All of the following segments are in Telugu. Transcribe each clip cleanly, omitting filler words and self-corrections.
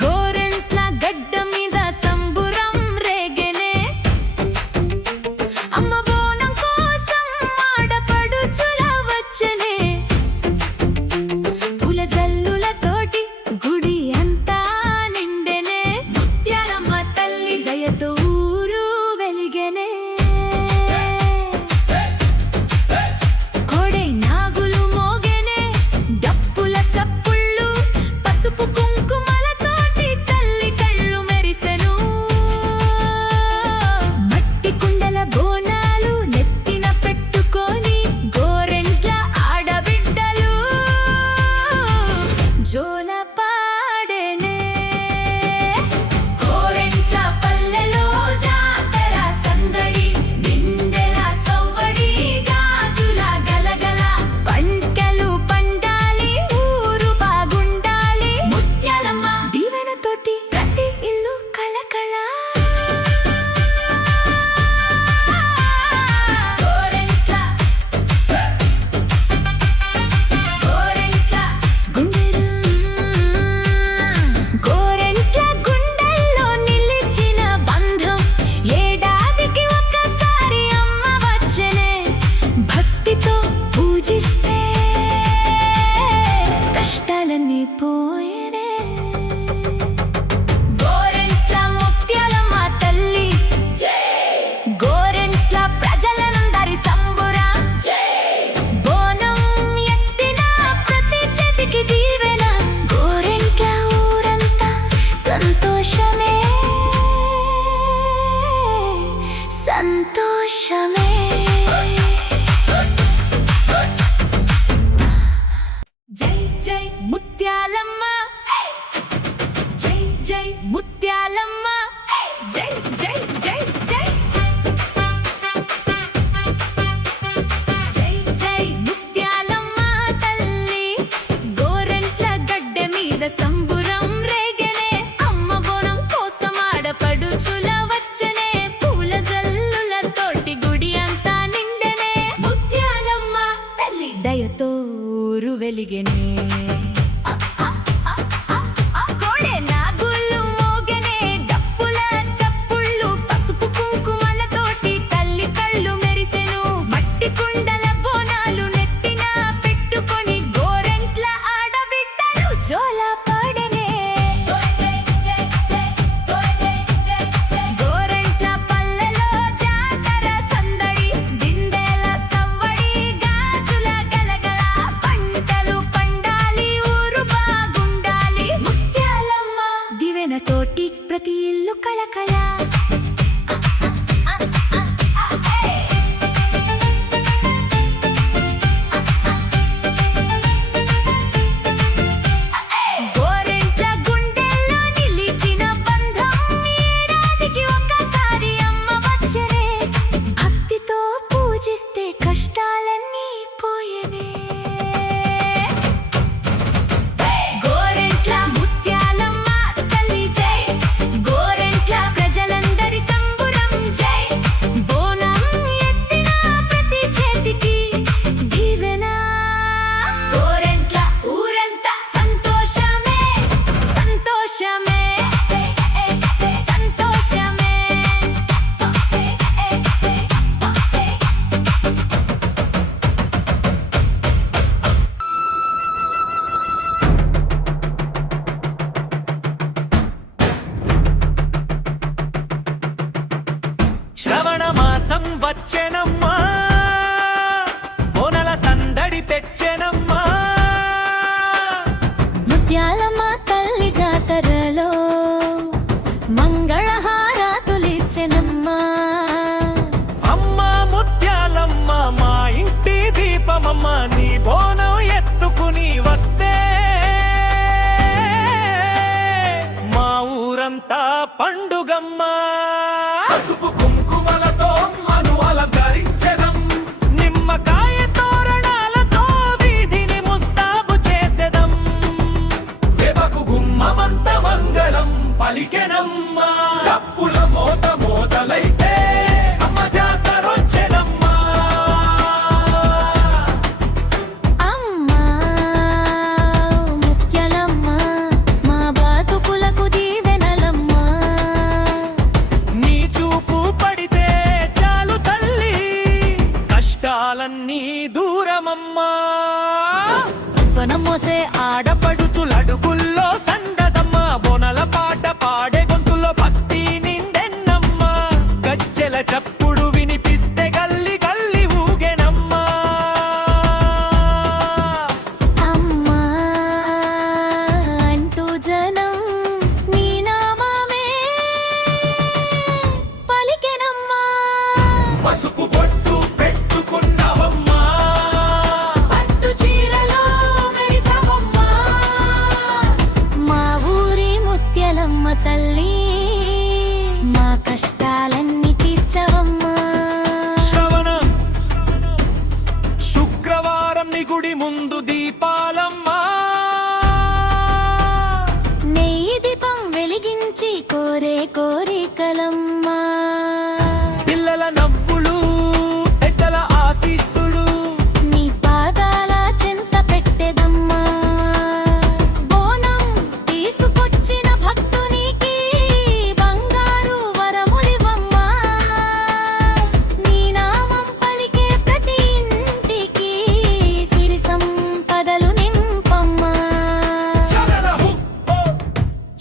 గోరంట్ల గడ్డ మీద సంబురం రేగెనే అమ్మ బోనం కోసం ఆడపడుచుల వచ్చెనే పూల జల్లులతోటి గుడి అంతా నిండెనే ముత్యాలమ్మ తల్లి దయతో ఊరు వెలిగెనే కోడై నాగులు మోగెనే డప్పుల చప్పుళ్ళు పసుపు కుంకుమలతోటి తల్లి కళ్ళు మెరిసెను మట్టి కుండల బోనాలు నెత్తిన పెట్టుకొని గోరెంట్ల ఆడబిడ్డలు జోల పాడెనే గోరెంట్ల పల్లెలో జాతర సందడి బిందెల సవ్వడి గాజుల గలగల పంటలు పండాలి ఊరు బాగుండాలి ముత్యాలమ్మ దీవెనతోటి ప్రతి ఇల్లు కళకళ గోరెంట్ల గుండెల్లో నిలిచిన బంధం ఏడాదికి ఒక్కసారి అమ్మ వచ్చెనే భక్తితో పూజిస్తే కష్టాలన్నీ పోయేనే గోరెంట్ల ముత్యాలమ్మ తల్లి గోరెంట్ల ప్రజలందరి సంబురం బోనం ఎత్తిన ప్రతి చేతికి దీవెన గోరెంట్ల ఊరంతా సంతోషమే సంతోషమే జై జై ముత్యాలమ్మ జై జై ముత్యాలమ్మ జై జై జై జై జై జై ముత్యాలమ్మ తల్లి గోరెంట్ల గడ్డ మీద సంబురం రేగెనే అమ్మ బోనం కోసం ఆడపడుచుల వచ్చెనే పూల జల్లులతోటి గుడి అంతా నిండెనే ముత్యాలమ్మ తల్లి దయతో ఊరు వెలిగెనే కోడె నాగులు మోగెనే డప్పుల చప్పుళ్ళు పసుపు కుంకుమలతోటి తల్లి కళ్ళు మెరిసెను మట్టి కుండల బోనాలు నెత్తిన పెట్టుకొని గోరెంట్ల ఆడబిడ్డలు జోల పాడెనే గోరెంట్ల పల్లెలో జాతర సందడి బిందెల సవ్వడి గాజుల గలగల పంటలు పండాలి ఊరు బాగుండాలి ముత్యాలమ్మ దివెనతోటి ప్రతి ఇల్లు కళకళ గోరెంట్ల గుండెల్లో నిలిచిన బంధం ఏడాదికి ఒక్కసారి అమ్మ వచ్చెనే భక్తితో పూజిస్తే కష్టాలన్నీ పోయేనే గోరెంట్ల ముత్యాలమ్మ తల్లి జై గోరెంట్ల ప్రజలందరి సంబురం జై బోనం ఎత్తిన ప్రతి చేతికి దీవెన గోరెంట్ల ఊరంతా సంతోషమే సంతోషమే సంతోషమే శ్రవణ మాసం వచ్చెనమ్మా బోనల సందడి తెచ్చెనమ్మా ముత్యాలమ్మ తల్లి జాతరలో మంగళహారతులిచ్చెనమ్మా అమ్మ ముత్యాలమ్మ మా ఇంటి దీపమమ్మ నీ బోనం ఎత్తుకుని వస్తే మా ఊరంతా పండుగమ్మా పసుపు కుంకుమలతో అమ్మను అలంకరించెదం నిమ్మకాయ తోరణాలతో వీధిని ముస్తాబు చేసెదం వెబకు గుమ్మమంత మంగళం పలికెనమ్మా డప్పుల మోత మోతలైతే అమ్మ జాతరొచ్చెనమ్మా అమ్మా ముత్యాలమ్మ మా తల్లి మా కష్టాలన్నీ తీర్చవమ్మా శ్రవణం శుక్రవారం నీ గుడి ముందు దీపాలమ్మా నెయ్యి దీపం వెలిగించి కోరే కోరికలమ్మా పిల్లల నవ్వులు పెద్దల ఆశీస్సులు నీ పాదాల చెంత పెట్టెదమ్మా బోనం తీసుకొచ్చిన భక్తునికి బంగారు వరములివమ్మా నీ నామం పలికే ప్రతి ఇంటికి సిరి సంపదలు నింపమ్మా చదరహు ఓ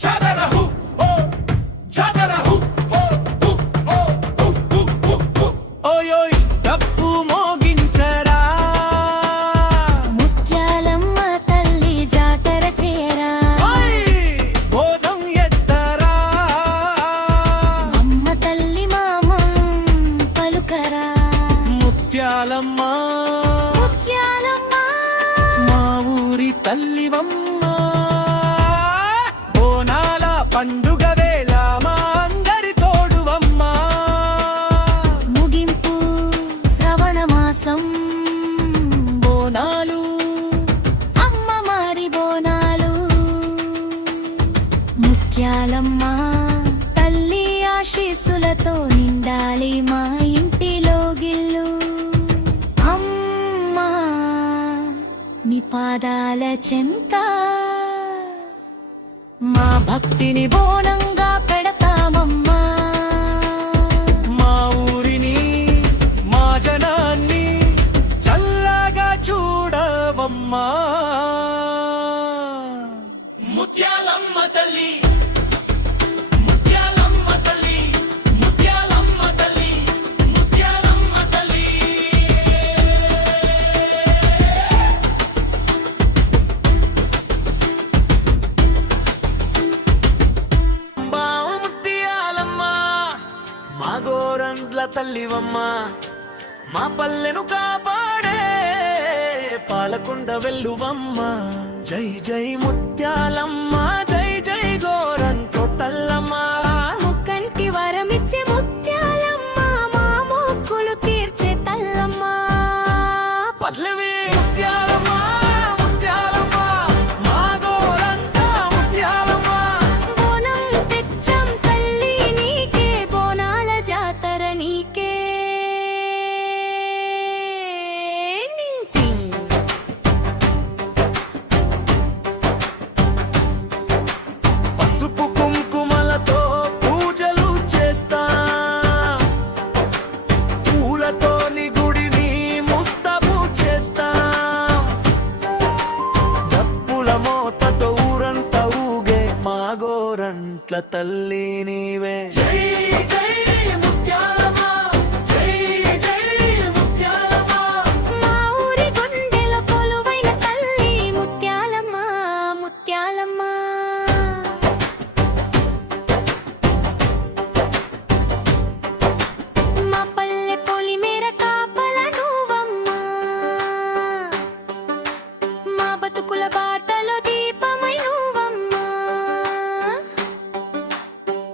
చదరహు ఓ చదరహు ఓ ఓ ఓ ఓయోయ్ డప్పు మోగించరా ముత్యాలమ్మ తల్లి జాతర చేరా ఓయ్ బోనం ఎత్తరా అమ్మ తల్లి మామం పలుకరా ముత్యాలమ్మ ముత్యాలమ్మ మా ఊరి తల్లివమ్మ బోనాల పండుగ వేళ మా అందరి తోడువమ్మ ముగింపు శ్రవణ మాసం బోనాలు అమ్మ మారి బోనాలు ముత్యాలమ్మ తల్లి ఆశీస్సులతో నిండాలి మా ఇంటిలో గిల్లు అమ్మా నీ పాదాల చెంత మా భక్తిని బోనంగా పెడతామమ్మా మా ఊరిని మా జనాన్ని చల్లగా చూడవమ్మా ముత్యాలమ్మ తల్లి ముత్యాలమ్మ తల్లి ముత్యాలమ్మ తల్లి ముత్యాలమ్మ తల్లి బావ ముత్యాలమ్మ మా గోరంట్ల తల్లివమ్మ మా పల్లెను కాపాడే పాలకొండ వెల్లువమ్మ జై జై ముత్యాలమ్మ జై జై గోరంట్ల తల్లమ్మ ముక్కంటి వరమిచ్చే ముత్యాలమ్మ మా మొక్కులు తీర్చే తల్లమ్మ పల్లవి ముత్యాలమ్మ ముత్యాలమ్మ మా గోరంట్ల ముత్యాలమ్మ బోనం తెచ్చం తల్లి నీకే బోనాల జాతర నీకే నింతి పసుపు కుంకుమలతో పూజలు చేస్తా పూలతో నీ గుడిని ముస్తబు చేస్తా డప్పుల మోతతో ఊరంతా ఊగే మా గోరంట్ల తల్లి నీవే జై జై ముత్యాలమ్మ జై జై ముత్యాలమ్మ మా ఊరి గుండెలో కొలువైన తల్లి ముత్యాలమ్మ ముత్యాలమ్మ మా పల్లె పొలిమేర కాపల నువ్వమ్మా మా బతుకుల బాటలో దీపమై నువ్వమ్మా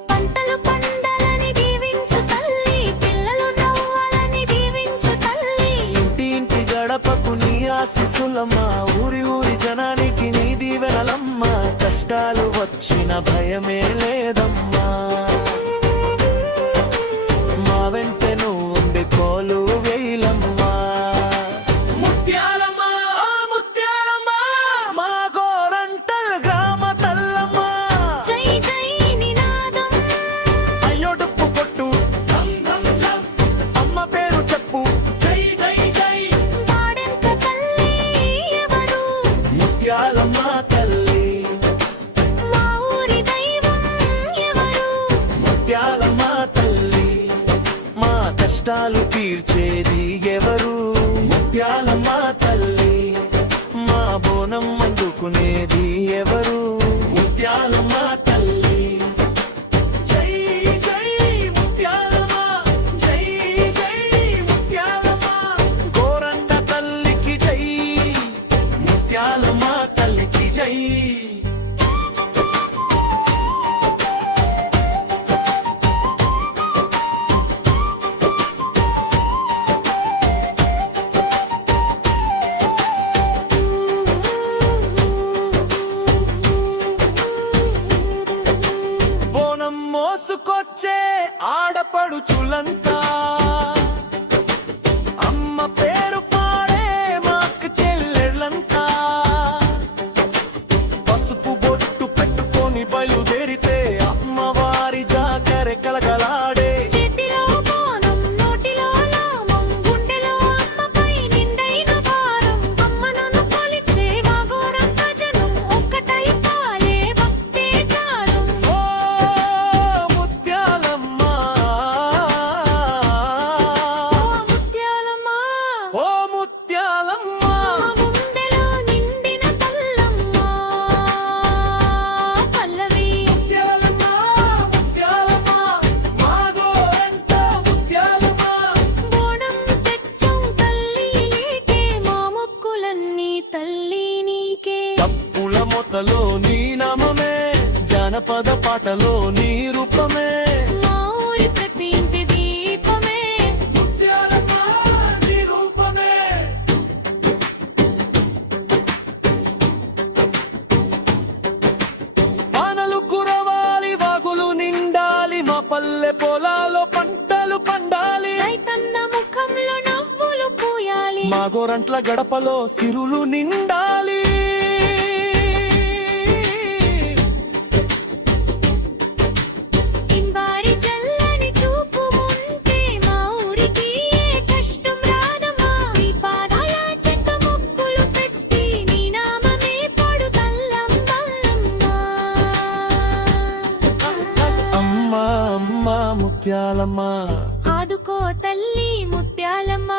పంటలు పండాలని దీవించు తల్లి పిల్లలు నవ్వాలని దీవించు తల్లి ఇంటి ఇంటి గడపకు నీ ఆశీస్సులమ్మ ఊరి ఊరి జనానికి నీ దీవెనలమ్మ కష్టాలు వచ్చిన భయమే లేదమ్మా మా వెంట నువ్వు కోలు వేలమ్మా ముత్యాలమ్మ ముత్యాలమ్మ మా గోరంటల్ గ్రామ తల్లమ్మ జై జై నినాదం అయ్యోడుప్పు కొట్టు అమ్మ పేరు చెప్పు జై జై జై పాడెంత తల్లి ఎవరు ముత్యాలమ్మ తల్లి మా ఊరి దైవం ఎవరు ముత్యాలమ్మ తల్లి మా కష్టాలు తీర్చేది ఎవరు ముత్యాలమ్మ తల్లి మా బోనం అందుకునేది ఎవరు ముత్యాలమ్మ తల్లి జై జై ముత్యాలమ్మ జై జై ముత్యాలమ్మ గోరంట తల్లికి జై ముత్యాలమ్మ తల్లికి జై ఆడపడుచులంతా అమ్మ పేరు పాడే మాకు చెల్లెళ్ళంతా పసుపు బొట్టు పెట్టుకొని బయలుదేరితే అమ్మవారి జాతర కలగలాడే చేతిలో బోనం నోటిలో నామం గుండెలో అమ్మపై నిండైన భారం అమ్మను కొలిచే వాగోరంత జనం ఒక్కటై పాలే భక్తే చారం ఓ ముత్యాలమ్మ ఓ ముత్యాలమ్మ ఓ ముత్యాలమ్మ గుండెలో నిండిన తల్లమ్మ పల్లవి ముత్యాలమ్మ ముత్యాలమ్మ మా గోరంట ముత్యాలమ్మ బోనం తెచ్చం తల్లి నీకే మా మొక్కులన్నీ తల్లి నీకే తప్పుల మొతలో నీ నామమే జానపద పాటలో నీ రూపమే మా ఊరి ప్రతి ఇంటి దీపమే ముత్యాలమ్మ నీ రూపమే వానలు కురవాలి వాగులు నిండాలి మా పల్లె పొలాలో పంటలు పండాలి రైతన్న ముఖంలో నవ్వులు పూయాలి మా గోరంట్ల గడపలో సిరులు నిండాలి ఇంబారి చల్లని చూపు ఉంటే మా ఊరికి ఏ కష్టం రాదమ్మా నీ పాదాల చెత్త మొక్కులు పెట్టి నీ నామమే పడుతల్లమ్మ అమ్మ అమ్మ ముత్యాలమ్మ ఆదుకో తల్లి ముత్యాలమ్మ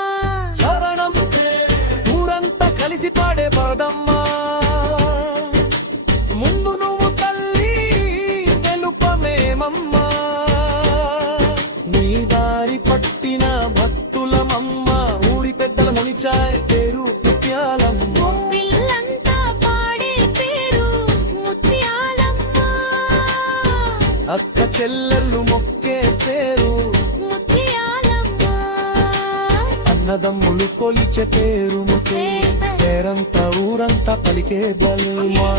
చరణం ఊరంతా కలిసి పాడే పడదమ్మా ముందు నువ్వు తల్లి తెలుపమేమమ్మా నీ దారి పట్టిన భక్తులమమ్మ ఊరి పెద్దల మునిచాయ్ పేరు ముత్యాలమ్మ పిల్లంతా పాడే పేరు ముత్యాలమ్మ అక్క చెల్లెళ్ళు మొక్కే పేరు ముత్యాలమ్మ అన్నదమ్ములు కొలిచే పేరు ముతే పేరంతా ఊరంతా పలికే బల్మా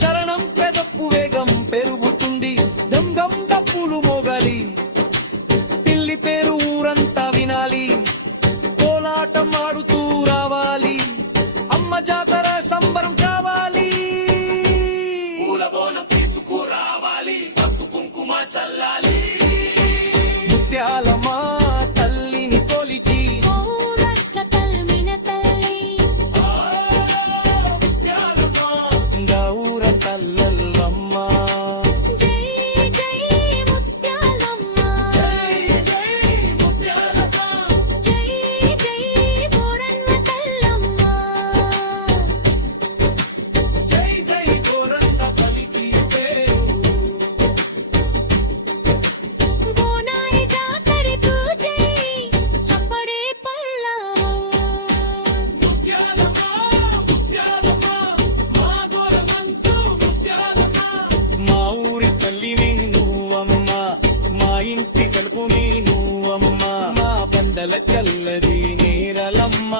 చరణం పెదప్పు వేగం పెరుగుతుంది గంగం డప్పులు మోగాలి పిల్లి పేరు ఊరంతా వినాలి కోలాటం ఆడుతూ రావాలి అమ్మ జాతర సంబరం కావాలి పూలబోనం తీసుకురావాలి పసుపు కుంకుమ చల్లాలి ముత్యాలమ్మ తల్లిని కొలిచి ఊరట్ల తల్మిన తల్లి గౌర తల్లమ్మ జై జై ముత్యాలమ్మ జై జై ముత్యాలమ్మ జై జై బోరన్న తల్లమ్మ జై జై గోరంత పలికి పేరు బోనారి జాతరి పూజై చప్పడే పల్లవం ముత్యాలమ్మ ముత్యాలమ్మ మా గోరమంటూ ముత్యాలమ్మ మా ఊరి తల్లివి నువ్వమ్మ మా ఇంటి కలుపుని నువ్వమ్మ మా పందల చల్లది నేరలమ్మ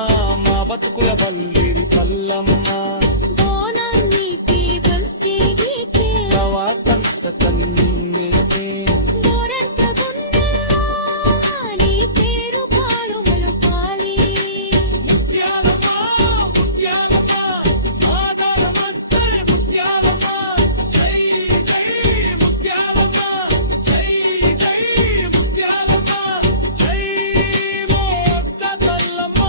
మా బతుకుల పల్లిరి పల్లమ్మ బోనానికి భక్తికి తవాతంత తన్నితే బోరంత గుండెల్లో నీ పేరు పాడుమలు పాలి ముత్యాలమ్మ ముత్యాలమ్మ మా గోరమంటే ముత్యాలమ్మ జై జై ముత్యాలమ్మ జై జై ముత్యాలమ్మ జై మోక్క తల్లమ్మ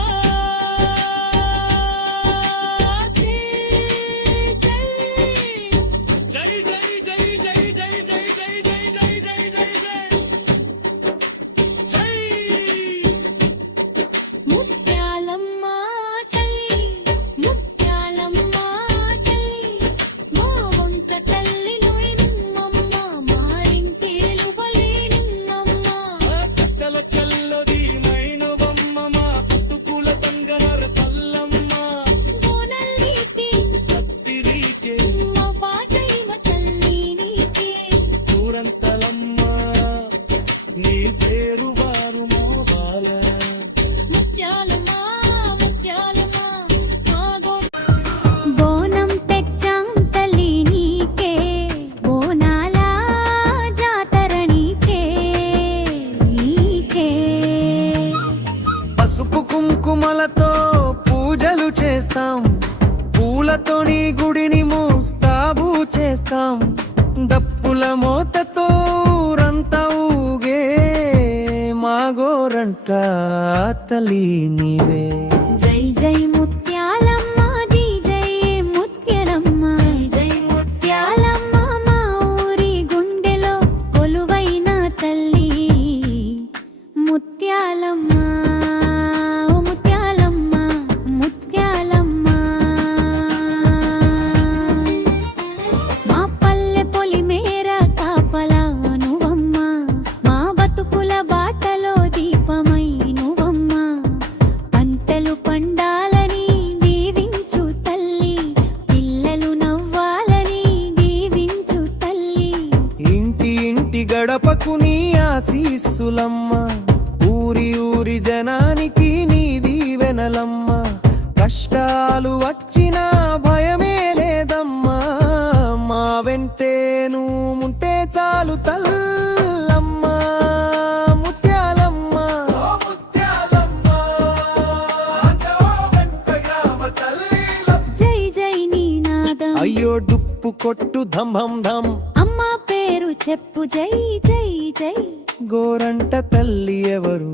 చేస్తాం, పూలతో నీ గుడిని ముస్తాబు చేస్తాం, దప్పుల మోతతో ఊరంతా ఊగే మా గోరంట తల్లి నీవే. జై జై ముత్యాలమ్మ జై జై ముత్యాలమ్మ జై ముత్యాలమ్మ మా ఊరి గుండెలో కొలువైన తల్లి ముత్యాలమ్మ ఓ ముత్యాలమ్మ ముత్యాలమ్మ. మా పల్లె పొలిమేర కాపలా నువ్వమ్మ, మా బతుకుల బాటలో దీపమై నువ్వమ్మ, పంటలు పండాలని దీవించు తల్లి, పిల్లలు నవ్వాలని దీవించు తల్లి. ఇంటి ఇంటి గడపకు నీ ఆశీస్సులమ్మ, ఊరి ఊరి జనానికి నీ దీవెనలమ్మ, కష్టాలు వచ్చినా భయమే లేదమ్మా, మా వెంటే నువ్వుంటే చాలు తల్లమ్మ ముత్యాలమ్మ. జై జై నీ నాదం అయ్యో డుప్పు కొట్టు ధమ్ ధమ్, అమ్మ పేరు చెప్పు జై జై జై. గోరంట తల్లి ఎవరు